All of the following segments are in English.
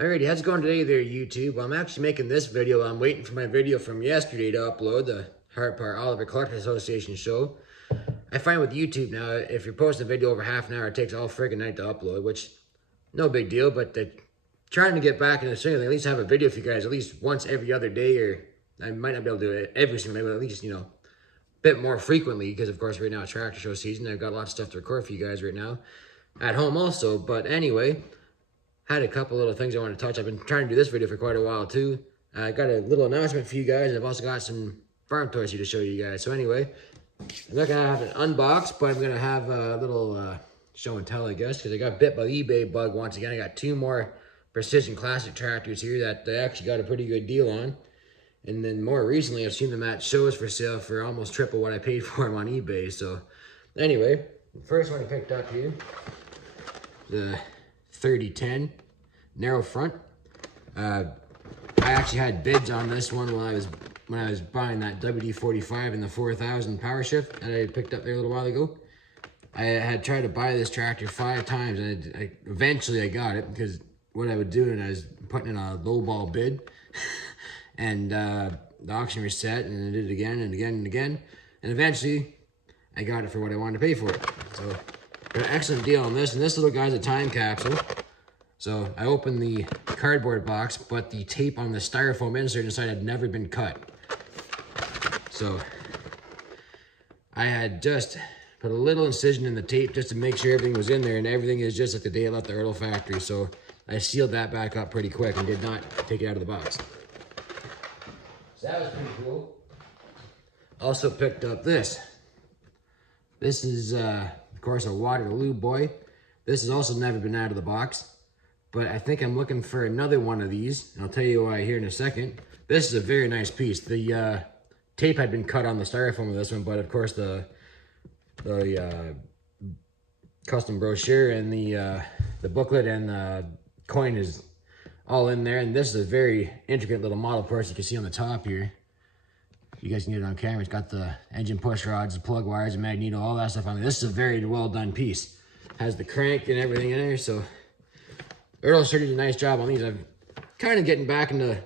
Alrighty, how's it going today there, YouTube? Well, I'm actually making this video. I'm waiting for my video from yesterday to upload, the Hart Park Oliver Collectors Association show. I find with YouTube now, if you're posting a video over half an hour, it takes all friggin' night to upload, which, no big deal, but trying to get back in the swing, at least have a video for you guys at least once every other day, or I might not be able to do it every single day, but at least, a bit more frequently, because of course right now it's tractor show season. I've got lots of stuff to record for you guys right now, at home also, but anyway, had a couple little things I want to touch. I've been trying to do this video for quite a while too. I got a little announcement for you guys, and I've also got some farm toys here to show you guys. So anyway, I'm not gonna have it unboxed, but I'm gonna have a little show and tell, I guess, because I got bit by the eBay bug once again. I got two more Precision Classic tractors here that I actually got a pretty good deal on. And then more recently, I've seen them at shows for sale for almost triple what I paid for them on eBay. So anyway, the first one I picked up here, the 3010 narrow front. I actually had bids on this one when I was buying that WD-45 and the 4000 power shift that I picked up there a little while ago. I had tried to buy this tractor 5 times, and eventually I got it, because what I would do, and I was putting in a lowball bid, and the auction reset, and I did it again and again and again, and eventually I got it for what I wanted to pay for it. So got an excellent deal on this, and this little guy's a time capsule. So I opened the cardboard box, but the tape on the styrofoam insert inside had never been cut. So I had just put a little incision in the tape just to make sure everything was in there, and everything is just like the day I left the Ertl factory. So I sealed that back up pretty quick and did not take it out of the box. So that was pretty cool. Also picked up this. This is, of course, a Waterloo boy. This has also never been out of the box, but I think I'm looking for another one of these, and I'll tell you why here in a second. This is a very nice piece. The tape had been cut on the styrofoam of this one, but of course the custom brochure and the booklet and the coin is all in there, and this is a very intricate little model parts you can see on the top here. You guys can get it on camera. It's got the engine push rods, the plug wires, the magneto, all that stuff on there. This is a very well done piece. Has the crank and everything in there, so Ertl sure did a nice job on these. I'm kind of getting back into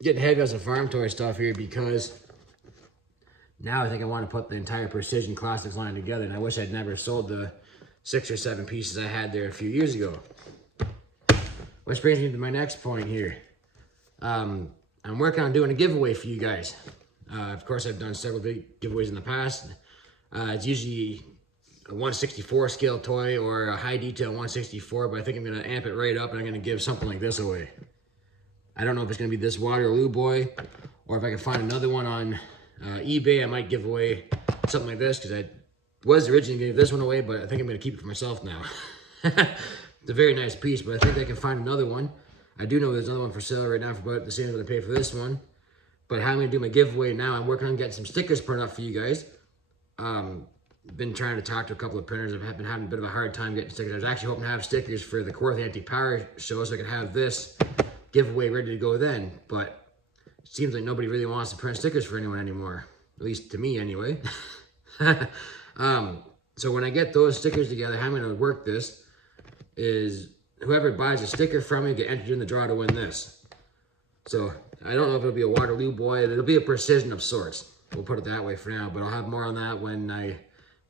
getting heavy on some farm toy stuff here, because now I think I want to put the entire Precision Classics line together, and I wish I'd never sold the 6 or 7 pieces I had there a few years ago. Which brings me to my next point here. I'm working on doing a giveaway for you guys. Of course, I've done several big giveaways in the past. It's usually a 1/64 scale toy or a high detail 1/64, but I think I'm going to amp it right up, and I'm going to give something like this away. I don't know if it's going to be this Waterloo boy, or if I can find another one on eBay. I might give away something like this, because I was originally going to give this one away, but I think I'm going to keep it for myself now. It's a very nice piece, but I think I can find another one. I do know there's another one for sale right now for about the same as what I paid for this one. But how I'm going to do my giveaway now, I'm working on getting some stickers printed up for you guys. Been trying to talk to a couple of printers. I've been having a bit of a hard time getting stickers. I was actually hoping to have stickers for the Kaworth Antique Power show, so I could have this giveaway ready to go then. But it seems like nobody really wants to print stickers for anyone anymore. At least to me, anyway. So when I get those stickers together, how I'm going to work this is whoever buys a sticker from me get entered in the draw to win this. So I don't know if it'll be a Waterloo boy. It'll be a Precision of sorts. We'll put it that way for now, but I'll have more on that when I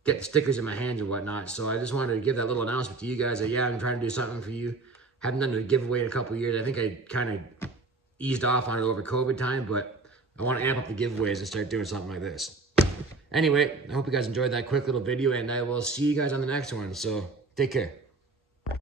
get the stickers in my hands and whatnot. So I just wanted to give that little announcement to you guys that, yeah, I'm trying to do something for you. Haven't done a giveaway in a couple of years. I think I kind of eased off on it over COVID time, but I want to amp up the giveaways and start doing something like this. Anyway, I hope you guys enjoyed that quick little video, and I will see you guys on the next one. So take care.